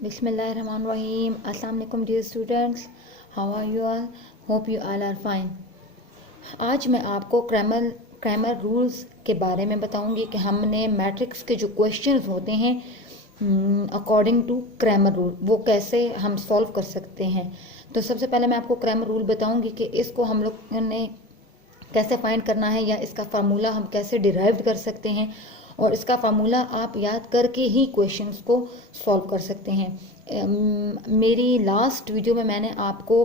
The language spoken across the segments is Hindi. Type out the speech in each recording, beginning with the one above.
Bismillahirrahmanirrahim. Assalamu alaikum dear students. How are you all? Hope you all are fine. आज मैं आपको क्रैमर रूल्स के बारे में बताऊंगी कि हमने मैट्रिक्स के जो क्वेश्चंस होते हैं अकॉर्डिंग टू क्रैमर रूल वो कैसे हम सॉल्व कर सकते हैं। तो सबसे पहले मैं आपको क्रैमर रूल बताऊंगी कि इसको हम लोग ने कैसे फाइंड करना है या इसका फार्मूला हम कैसे डिराइव कर सकते हैं, और इसका फार्मूला आप याद करके ही क्वेश्चंस को सॉल्व कर सकते हैं। मेरी लास्ट वीडियो में मैंने आपको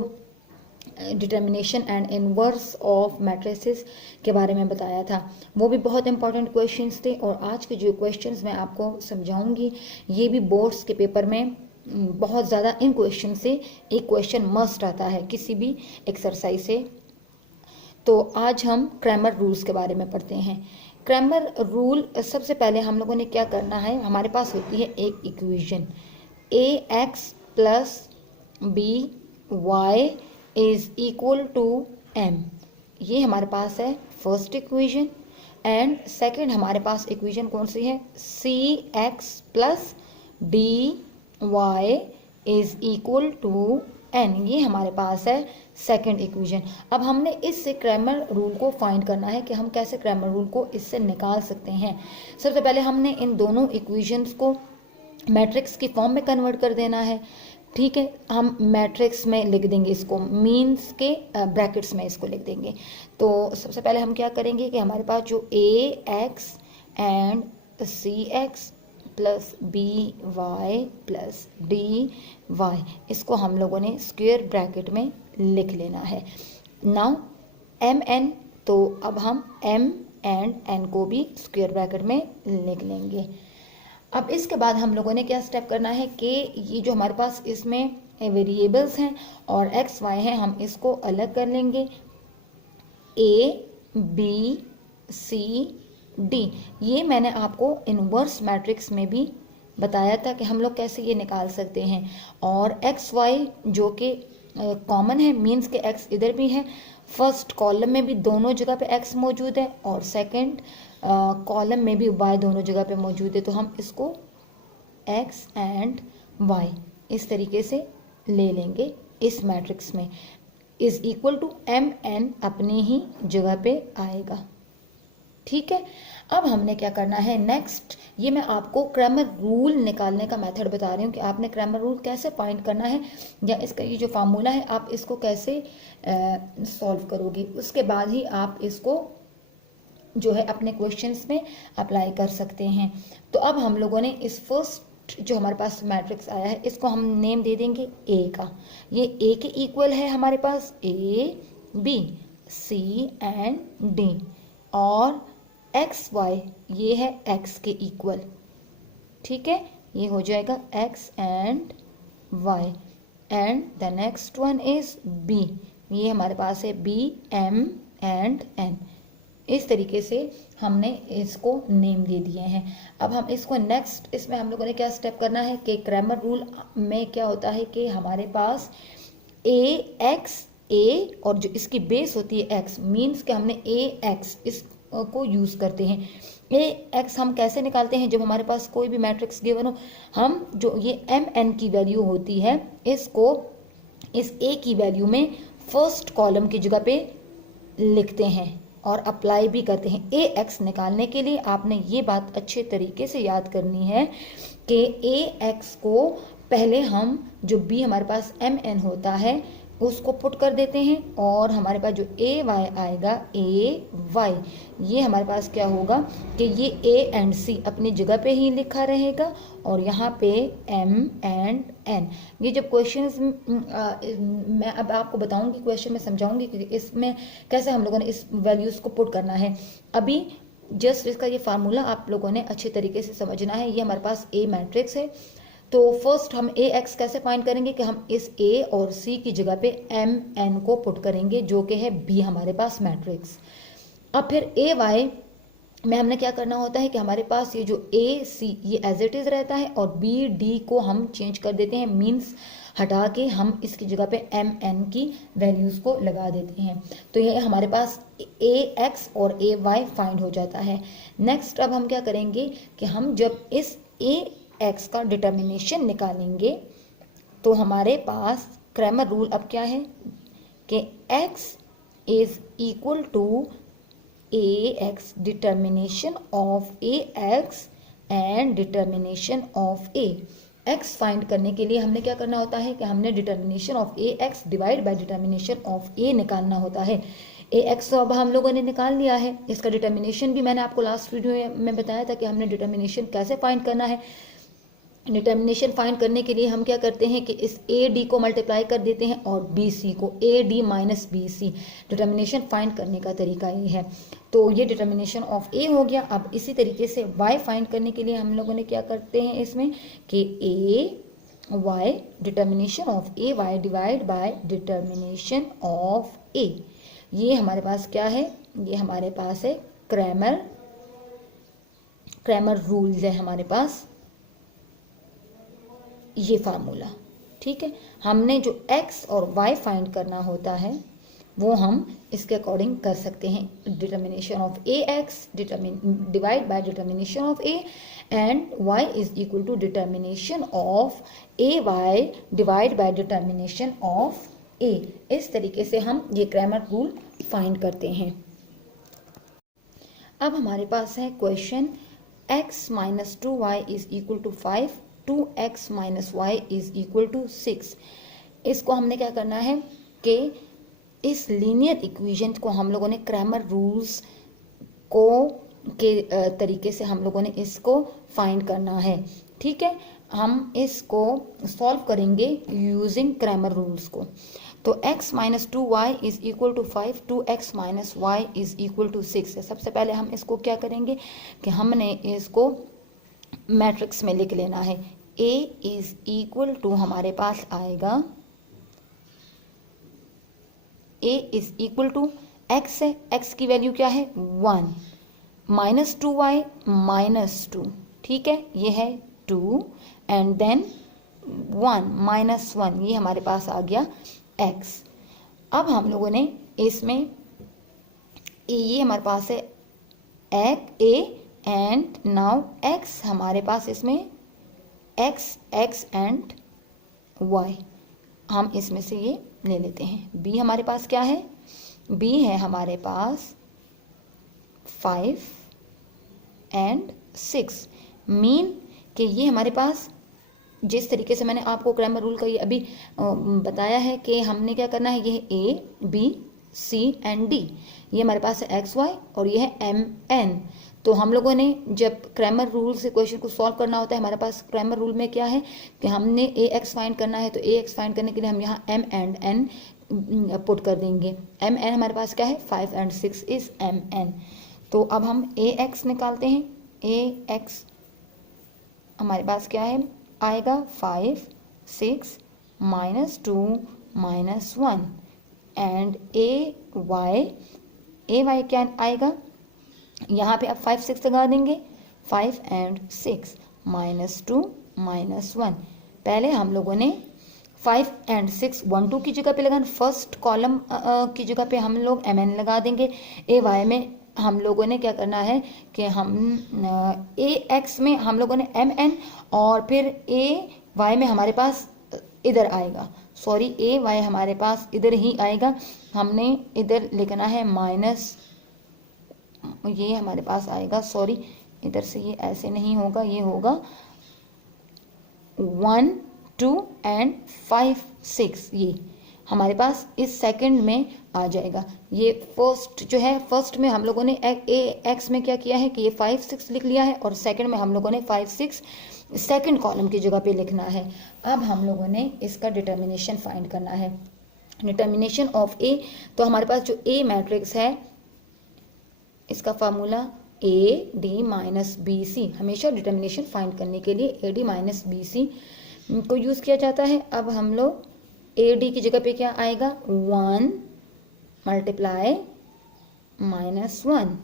determination and inverse of matrices के बारे में बताया था, वो भी बहुत इंपॉर्टेंट क्वेश्चंस थे। और आज के जो क्वेश्चंस मैं आपको समझाऊंगी ये भी बोर्ड्स के पेपर में बहुत ज़्यादा इन क्वेश्चन से एक क्वेश्चन मस्ट आता है किसी भी एक्सरसाइज से। तो आज हम क्रैमर रूल्स के बारे में पढ़ते हैं। क्रैमर रूल, सबसे पहले हम लोगों ने क्या करना है, हमारे पास होती है एक equation ax plus b y is equal to m। ये हमारे पास है फर्स्ट इक्वेशन। एंड सेकंड हमारे पास इक्वेशन कौन सी है, cx plus dy is equal to n। ये हमारे पास है सेकंड इक्वेशन। अब हमने इससे क्रैमर रूल को फाइंड करना है कि हम कैसे क्रैमर रूल को इससे निकाल सकते हैं। सबसे पहले हमने इन दोनों इक्वेशंस को मैट्रिक्स की फॉर्म में कन्वर्ट कर देना है। ठीक है, हम मैट्रिक्स में लिख देंगे इसको, मीन्स के ब्रैकेट्स में इसको लिख देंगे। तो सबसे पहले हम क्या करेंगे कि हमारे पास जो ax and cx plus b y plus d y, इसको हम लोगों ने स्क्वायर ब्रैकेट में लिख लेना है। नाउ एम एन, तो अब हम m एंड n को भी स्क्वायर ब्रैकेट में लिख लेंगे। अब इसके बाद हम लोगों ने क्या स्टेप करना है कि ये जो हमारे पास इसमें वेरिएबल्स हैं और x y हैं, हम इसको अलग कर लेंगे। a b c d, ये मैंने आपको इनवर्स मैट्रिक्स में भी बताया था कि हम लोग कैसे ये निकाल सकते हैं। और एक्स वाई जो कि कॉमन है, मीन्स के x इधर भी है, फर्स्ट कॉलम में भी दोनों जगह पे x मौजूद है और सेकंड कॉलम में भी y दोनों जगह पे मौजूद है। तो हम इसको x एंड y इस तरीके से ले लेंगे इस मैट्रिक्स में, is equal to m n अपनी ही जगह पे आएगा। ठीक है, अब हमने क्या करना है नेक्स्ट, ये मैं आपको क्रैमर रूल निकालने का मेथड बता रही हूँ कि आपने क्रैमर रूल कैसे फाइंड करना है या इसका ये जो फार्मूला है आप इसको कैसे सॉल्व करोगे। उसके बाद ही आप इसको जो है अपने क्वेश्चंस में अप्लाई कर सकते हैं। तो अब हम लोगों ने इस फर्स्ट जो हमारे पास मैट्रिक्स आया है इसको हम नेम दे देंगे a का। ये a के इक्वल है हमारे पास a b c and d, और एक्स वाई ये है x के इक्वल। ठीक है, ये हो जाएगा x and y। And the next one is b, ये हमारे पास है b m एंड n। इस तरीके से हमने इसको नेम दे दिए हैं। अब हम इसको नेक्स्ट, इसमें हम लोगों ने क्या स्टेप करना है कि क्रैमर रूल में क्या होता है कि हमारे पास a और जो इसकी बेस होती है x, मीन्स कि हमने ax इस को यूज करते हैं। ax हम कैसे निकालते हैं, जब हमारे पास कोई भी मैट्रिक्स गिवन हो, हम जो ये mn की वैल्यू होती है इसको इस a की वैल्यू में फर्स्ट कॉलम की जगह पे लिखते हैं और अप्लाई भी करते हैं। ax निकालने के लिए आपने ये बात अच्छे तरीके से याद करनी है कि ax को पहले हम जो b हमारे पास mn होता है उसको पुट कर देते हैं, और हमारे पास जो ay आएगा ay, ये हमारे पास क्या होगा कि ये a एंड c अपनी जगह पे ही लिखा रहेगा और यहाँ पे m एंड n। ये जब क्वेश्चंस मैं अब आपको बताऊंगी, क्वेश्चन में समझाऊंगी कि इसमें कैसे हम लोगों ने इस वैल्यूज को पुट करना है। अभी जस्ट इसका ये फार्मूला आप लोगों ने अच्छे तरीके से समझना है। ये हमारे पास a मैट्रिक्स है, तो फर्स्ट हम ax कैसे फाइंड करेंगे कि हम इस a और c की जगह पे m n को पुट करेंगे जो कि है b हमारे पास मैट्रिक्स। अब फिर ay में हमने क्या करना होता है कि हमारे पास ये जो a c ये एज इट इज रहता है और b d को हम चेंज कर देते हैं, मीन्स हटा के हम इसकी जगह पे m n की वैल्यूज को लगा देते हैं। तो ये हमारे पास ax और ay फाइंड हो जाता है। नेक्स्ट अब हम क्या करेंगे कि हम जब इस a x का डिटर्मिनेशन निकालेंगे तो हमारे पास क्रैमर रूल अब क्या है कि x is equal to ax determination of ax and determination of a। x find करने के लिए हमने क्या करना होता है कि हमने determination of ax divide by determination of a निकालना होता है। ax तो अब हम लोगों ने निकाल लिया है, इसका डिटर्मिनेशन भी मैंने आपको लास्ट वीडियो में बताया था कि हमने डिटर्मिनेशन कैसे फाइंड करना है। डिटर्मिनेशन फाइंड करने के लिए हम क्या करते हैं कि इस ए डी को मल्टीप्लाई कर देते हैं और बी सी को, a d minus b c. Determination find करने का तरीका ये है। तो ये डिटर्मिनेशन ऑफ ए हो गया। अब इसी तरीके से वाई फाइंड करने के लिए हम लोगों ने क्या करते हैं इसमें कि A Y determination of A Y divide by determination of A. ये हमारे पास क्या है, ये हमारे पास है क्रैमर रूल्स है हमारे पास, ये फार्मूला। ठीक है, हमने जो x और y फाइंड करना होता है वो हम इसके अकॉर्डिंग कर सकते हैं। Determination of ax divide by determination of a and y is equal to determination of ay divide by determination of a। इस तरीके से हम ये क्रैमर रूल फाइंड करते हैं। अब हमारे पास है question x minus 2y is equal to 5, 2x minus y is equal to 6। इसको हमने क्या करना है कि इस लीनियर इक्वेशन को हम लोगों ने क्रैमर रूल्स को के तरीके से हम लोगों ने इसको फाइंड करना है। ठीक है, हम इसको सॉल्व करेंगे यूजिंग क्रैमर रूल्स को। तो x minus 2y is equal to 5, 2x minus y is equal to 6 है। सबसे पहले हम इसको क्या करेंगे कि हमने इसको मैट्रिक्स में लिख लेना है। a इज इक्वल टू हमारे पास आएगा, a is equal to x है, x की वैल्यू क्या है 1, माइनस 2y माइनस 2। ठीक है, ये है 2 एंड देन 1 माइनस 1, ये हमारे पास आ गया x। अब हम लोगों ने इसमें ये हमारे पास है a एंड नाउ x हमारे पास इसमें x एंड y, हम इसमें से ये ले लेते हैं। b हमारे पास क्या है, b है हमारे पास 5 एंड 6। मीन कि ये हमारे पास जिस तरीके से मैंने आपको क्रैमर रूल का ये अभी बताया है कि हमने क्या करना है, ये a b c and d, ये हमारे पास है x y और ये है m n। तो हम लोगों ने जब क्रैमर रूल से क्वेश्चन को सॉल्व करना होता है, हमारे पास क्रैमर रूल में क्या है कि हमने ax फाइंड करना है, तो ax फाइंड करने के लिए हम यहाँ m एंड n पुट कर देंगे। m n हमारे पास क्या है 5 एंड 6 इज m n। तो अब हम ax निकालते हैं। ax हमारे पास क्या है आएगा 5 6 माइनस 2 माइनस 1 एंड ay क्या आएगा, यहाँ पे आप 5 6 लगा देंगे, 5 एंड 6 माइनस 2 माइनस 1। पहले हम लोगों ने 5 एंड 6 1 2 की जगह पे लगाना, फर्स्ट कॉलम की जगह पे हम लोग mn लगा देंगे। ay में हम लोगों ने क्या करना है कि हम ax में हम लोगों ने mn और फिर ay में हमारे पास इधर आएगा, सॉरी ay हमारे पास इधर ही आएगा, हमने इधर लिखना है माइनस, ये हमारे पास आएगा, सॉरी इधर से ये ऐसे नहीं होगा, ये होगा 1 2 एंड 5 6, ये हमारे पास इस सेकंड में आ जाएगा। ये फर्स्ट जो है, फर्स्ट में हम लोगों ने एक्स में क्या किया है कि ये 5 6 लिख लिया है और सेकंड में हम लोगों ने 5 6 सेकंड कॉलम की जगह पे लिखना है। अब हम लोगों ने इसका डिटर्मिनेशन फाइंड करना है। डिटर्मिनेशन ऑफ ए, तो हमारे पास जो ए मैट्रिक्स है इसका formula a d minus b c, हमेशा डिटर्मिनेशन फाइंड करने के लिए a d minus b c को यूज़ किया जाता है। अब हम लोग ए डी की जगह पे क्या आएगा 1 मल्टीप्लाई माइनस 1,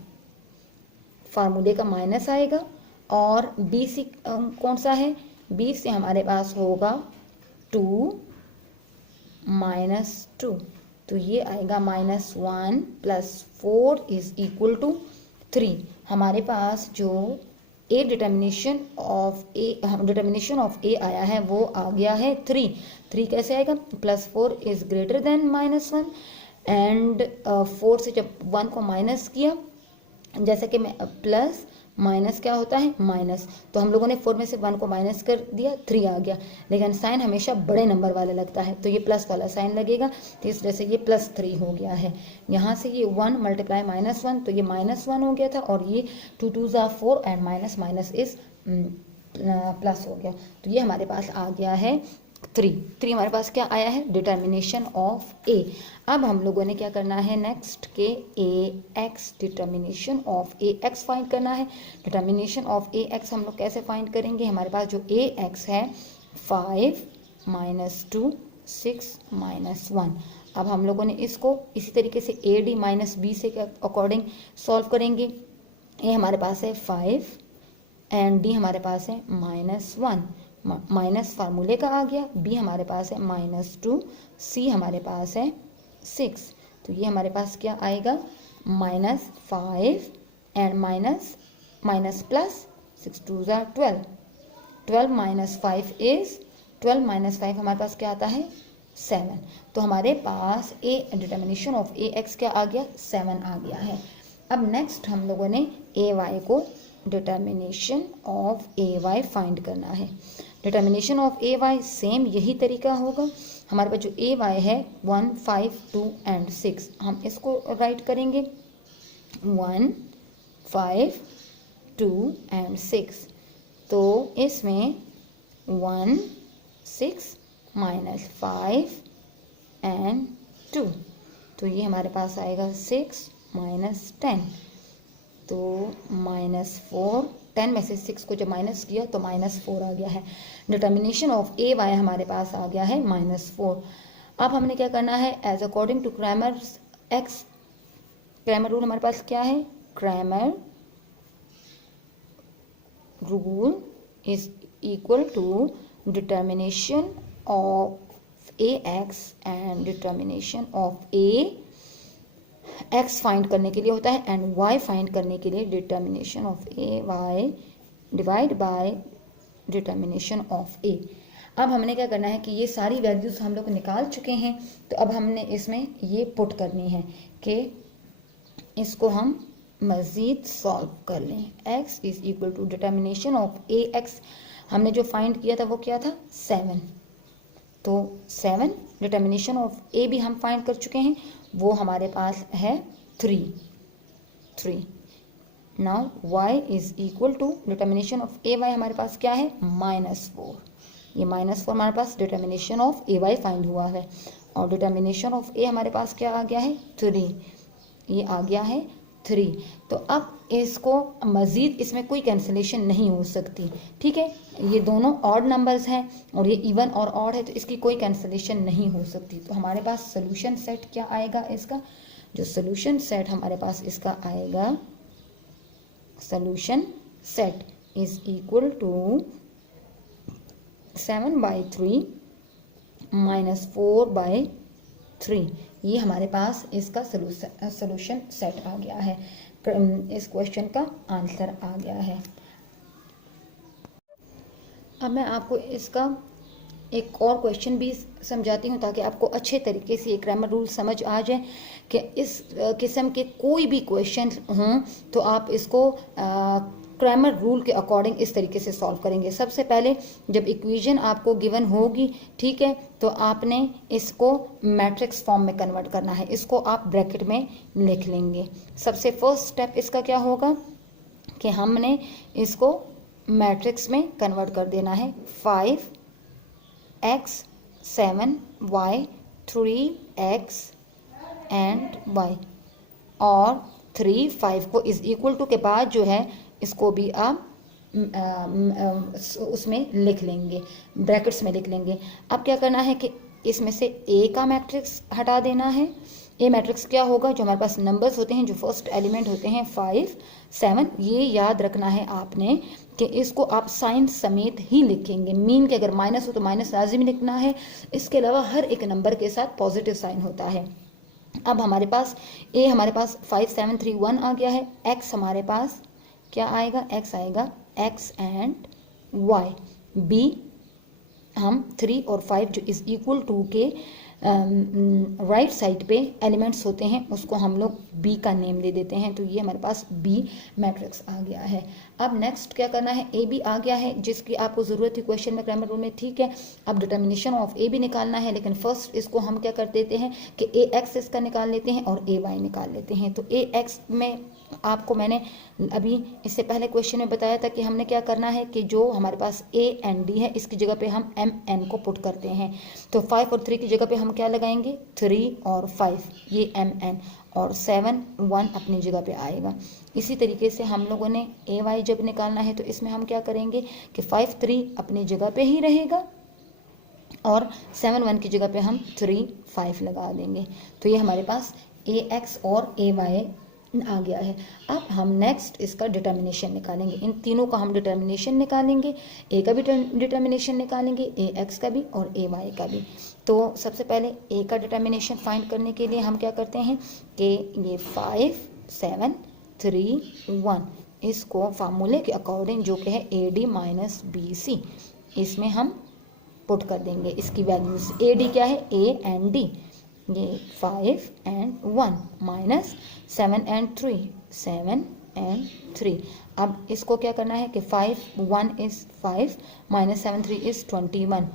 फार्मूले का माइनस आएगा, और बी सी कौन सा है, बी से हमारे पास होगा 2 माइनस 2, तो ये आएगा minus 1 plus 4 is equal to 3। हमारे पास जो ए डिटर्मिनेशन ऑफ ए आया है, वो आ गया है 3। 3 कैसे आएगा? +4 इज ग्रेटर देन -1 एंड 4 से जब 1 को माइनस किया, जैसे कि मैं प्लस माइनस क्या होता है? माइनस, तो हम लोगों ने 4 में से 1 को माइनस कर दिया, 3 आ गया। लेकिन साइन हमेशा बड़े नंबर वाला लगता है, तो ये प्लस वाला साइन लगेगा, तो इस वजह से ये +3 हो गया है। यहाँ से ये 1 मल्टीप्लाई -1, तो ये -1 हो गया था, और ये 2 2 ज़ा 4 and minus minus is plus हो गया, तो ये हमारे पास आ गया है 3 हमारे पास क्या आया है? Determination of A. अब हम लोगों ने क्या करना है नेक्स्ट के A x, determination of A x find करना है। डिटर्मिनेशन ऑफ ए एक्स हम लोग कैसे फाइंड करेंगे? हमारे पास जो ए एक्स है 5 -2 6 -1। अब हम लोगों ने इसको इसी तरीके से ए डी माइनस बी से अकॉर्डिंग सॉल्व करेंगे। ए हमारे पास है 5 एंड डी हमारे पास है -1, माइनस फार्मूले का आ गया, बी हमारे पास है -2, सी हमारे पास है 6, तो ये हमारे पास क्या आएगा? -5 एंड माइनस प्लस 6 2 ज़ा 12, 12 - 5 इज 12 - 5 हमारे पास क्या आता है? 7। तो हमारे पास ए डिटर्मिनेशन ऑफ ए एक्स क्या आ गया? 7 आ गया है। अब नेक्स्ट हम लोगों ने ए वाई को determination of A Y find करना है। Determination of A y same यही तरीका होगा। हमारे पास जो ए वाई है 1 5 2 एंड 6, हम इसको राइट करेंगे 1 5 2 एंड 6, तो इसमें 1 6 -5 एंड 2, तो ये हमारे पास आएगा 6 -10, तो -4, 10 में से 6 को जब माइनस किया तो -4 आ गया है। डिटर्मिनेशन ऑफ ए वाई हमारे पास आ गया है -4। अब हमने क्या करना है? As according to Cramer's x, Cramer rule हमारे पास क्या है? Cramer rule is equal to determination of A x and determination of A x find करने के लिए होता है एंड वाई फाइंड करने के लिए determination of A Y divide by determination of A. अब हमने क्या करना है कि ये सारी वैल्यूज हम लोग निकाल चुके हैं, तो अब हमने इसमें ये पुट करनी है कि इसको हम मज़ीद सॉल्व कर लें। x is equal to determination of A x, हमने जो फाइंड किया था वो क्या था? 7, तो 7 डिटर्मिनेशन ऑफ ए भी हम फाइंड कर चुके हैं, वो हमारे पास है 3। Now y is equal to determination of A Y हमारे पास क्या है? -4। ये -4 हमारे पास determination of A Y find हुआ है, और डिटर्मिनेशन ऑफ ए हमारे पास क्या आ गया है? 3। ये आ गया है 3। तो अब इसको मज़ीद इसमें कोई कैंसिलेशन नहीं हो सकती, ठीक है? ये दोनों ऑड नंबर्स हैं और ये इवन और ऑड है, तो इसकी कोई कैंसिलेशन नहीं हो सकती। तो हमारे पास सोल्यूशन सेट क्या आएगा इसका? जो सोल्यूशन सेट हमारे पास इसका आएगा, solution set is equal to 7/3 -4/3। ये हमारे पास इसका सोल्यूशन सेट आ गया है, इस क्वेश्चन का आंसर आ गया है। अब मैं आपको इसका एक और क्वेश्चन भी समझाती हूँ ताकि आपको अच्छे तरीके से ये ग्रामर रूल समझ आ जाए कि इस किस्म के कोई भी क्वेश्चन हों तो आप इसको ग्रामर रूल के अकॉर्डिंग इस तरीके से सॉल्व करेंगे। सबसे पहले जब इक्वेशन आपको गिवन होगी, ठीक है, तो आपने इसको मैट्रिक्स फॉर्म में कन्वर्ट करना है, इसको आप ब्रैकेट में लिख लेंगे। सबसे फर्स्ट स्टेप इसका क्या होगा कि हमने इसको मैट्रिक्स में कन्वर्ट कर देना है। 5x 7y 3x and y, और 3 5 को इज इक्वल टू के बाद जो है इसको भी आप उसमें लिख लेंगे, ब्रैकेट्स में लिख लेंगे। अब क्या करना है कि इसमें से ए का मैट्रिक्स हटा देना है। ए मैट्रिक्स क्या होगा? जो हमारे पास नंबर्स होते हैं, जो फर्स्ट एलिमेंट होते हैं 5 7, ये याद रखना है आपने कि इसको आप साइन समेत ही लिखेंगे। मीन के अगर माइनस हो तो माइनस लाजिम लिखना है, इसके अलावा हर एक नंबर के साथ पॉजिटिव साइन होता है। अब हमारे पास हमारे पास 5 7 3 1 आ गया है। एक्स हमारे पास क्या आएगा? एक्स आएगा एक्स एंड वाई। बी हम 3 और 5 जो इज इक्वल टू के राइट साइड पे एलिमेंट्स होते हैं उसको हम लोग बी का नेम दे देते हैं। तो ये हमारे पास बी मैट्रिक्स आ गया है। अब नेक्स्ट क्या करना है, ए बी आ गया है जिसकी आपको ज़रूरत थी क्वेश्चन में ग्रामर रूल में, ठीक है। अब डिटर्मिनेशन ऑफ ए बी निकालना है, लेकिन फर्स्ट इसको हम क्या कर देते हैं कि ए एक्स इसका निकाल लेते हैं और ए वाई निकाल लेते हैं। तो ए एक्स में आपको मैंने अभी इससे पहले क्वेश्चन में बताया था कि हमने क्या करना है कि जो हमारे पास ए एंड डी है इसकी जगह पे हम एम एन को पुट करते हैं। तो 5 और 3 की जगह पे हम क्या लगाएंगे, 3 और 5 ये एम एन, और 7 1 अपनी जगह पे आएगा। इसी तरीके से हम लोगों ने ए वाई जब निकालना है तो इसमें हम क्या करेंगे कि 5 3 अपनी जगह पे ही रहेगा और 7 1 की जगह पे हम 3 5 लगा देंगे। तो ये हमारे पास ए एक्स और ए वाई आ गया है। अब हम नेक्स्ट इसका डिटर्मिनेशन निकालेंगे, इन तीनों का हम डिटर्मिनेशन निकालेंगे, ए का भी डिटर्मिनेशन निकालेंगे, ए एक्स का भी और ए वाई का भी। तो सबसे पहले ए का डिटर्मिनेशन फाइंड करने के लिए हम क्या करते हैं कि ये 5 7 3 1 इसको फार्मूले के अकॉर्डिंग जो कि है a d minus b c इसमें हम पुट कर देंगे इसकी वैल्यूज। ए डी क्या है, ए एंड डी, ये 5 and 1 माइनस 7 and 3 7 and 3। अब इसको क्या करना है कि 5 1 इज 5 माइनस 7 3 इज 21।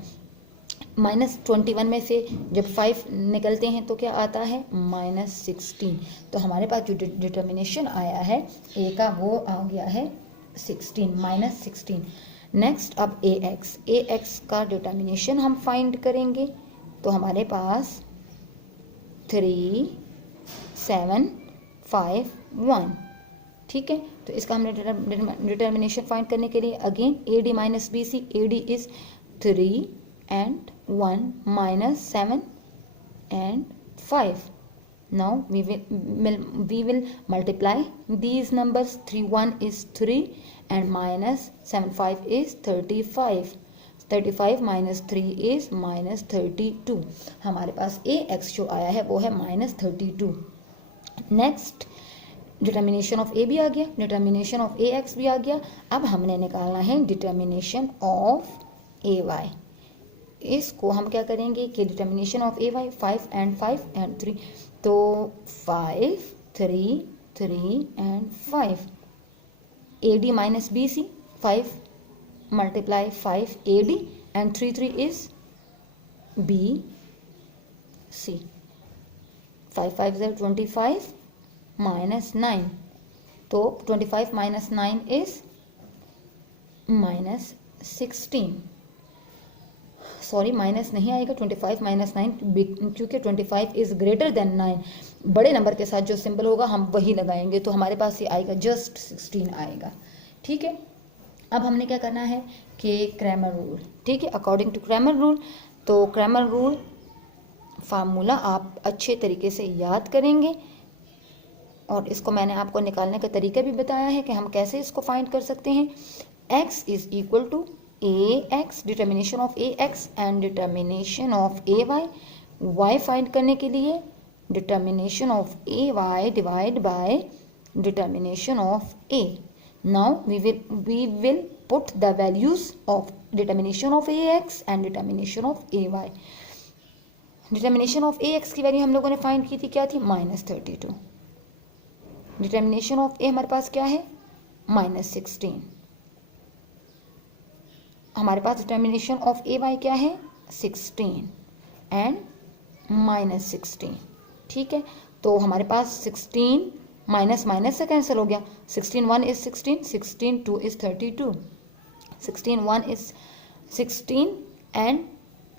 माइनस 21 में से जब 5 निकलते हैं तो क्या आता है माइनस 16। तो हमारे पास जो डिटर्मिनेशन आया है ए का वो आ गया है 16 माइनस 16। नेक्स्ट अब ए एक्स का डिटर्मिनेशन हम फाइंड करेंगे। तो हमारे पास 3 7 5 1, ठीक है। तो इसका हमने डिटर्मिनेशन फाइंड करने के लिए again a d minus b c, a d is 3 and 1 minus 7 and 5। Now we will multiply these numbers। 3 1 is 3 and minus 7 5 is 35। 35 minus 3 is minus 32। हमारे पास ए एक्स जो आया है वो है माइनस 32। नेक्स्ट डिटर्मिनेशन ऑफ ए भी आ गया, डिटर्मिनेशन ऑफ ए एक्स भी आ गया। अब हमने निकालना है डिटर्मिनेशन ऑफ ए वाई। इसको हम क्या करेंगे कि determination of A y 5 and 5 and 3। तो 5 3 3 and 5 a d minus b c, 5 multiply 5 AD and 3 3 is BC। 5 5 is 25 minus 9। तो 25 minus 9 is minus 16। Sorry minus नहीं आएगा 25 minus 9 क्योंकि 25 इज ग्रेटर देन 9। बड़े नंबर के साथ जो सिंबल होगा हम वही लगाएंगे। तो हमारे पास ये आएगा जस्ट 16 आएगा, ठीक है। अब हमने क्या करना है कि क्रैमर रूल, ठीक है, अकॉर्डिंग टू क्रैमर रूल। तो क्रैमर रूल फार्मूला आप अच्छे तरीके से याद करेंगे और इसको मैंने आपको निकालने का तरीका भी बताया है कि हम कैसे इसको फाइंड कर सकते हैं। x is equal to a x, determination of A x and determination of A y. Y find करने के लिए determination of A Y divide by determination of a. Now we will put the values of determination of ax and determination of ay। Determination of ax की वैल्यू हम लोगों ने फाइंड की थी, क्या थी माइनस 32। डिटर्मिनेशन ऑफ a हमारे पास क्या है माइनस 16। हमारे पास डिटर्मिनेशन ऑफ ay क्या है 16 एंड माइनस 16, ठीक है। तो हमारे पास 16 माइनस माइनस से कैंसिल हो गया। 16 1 इज 16, 16 2 इज 32, 16 1 इज 16 एंड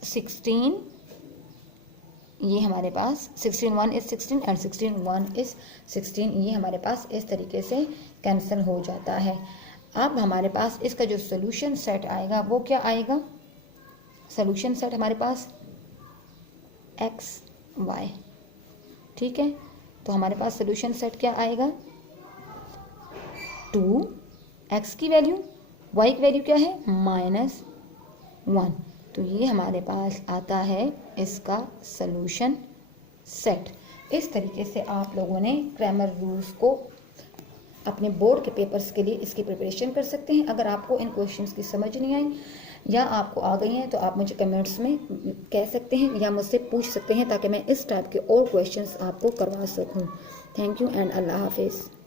16 ये हमारे पास 16 1 इज 16 एंड 16 1 इज 16। ये हमारे पास इस तरीके से कैंसिल हो जाता है। अब हमारे पास इसका जो सोल्यूशन सेट आएगा वो क्या आएगा, सोल्यूशन सेट हमारे पास एक्स वाई, ठीक है। तो हमारे पास सोल्यूशन सेट क्या आएगा 2 एक्स की वैल्यू, वाई की वैल्यू क्या है माइनस 1। तो ये हमारे पास आता है इसका सोल्यूशन सेट। इस तरीके से आप लोगों ने क्रैमर रूल्स को अपने बोर्ड के पेपर्स के लिए इसकी प्रिपरेशन कर सकते हैं। अगर आपको इन क्वेश्चंस की समझ नहीं आई या आपको आ गई हैं तो आप मुझे कमेंट्स में कह सकते हैं या मुझसे पूछ सकते हैं, ताकि मैं इस टाइप के और क्वेश्चंस आपको करवा सकूं। थैंक यू एंड अल्लाह हाफिज़।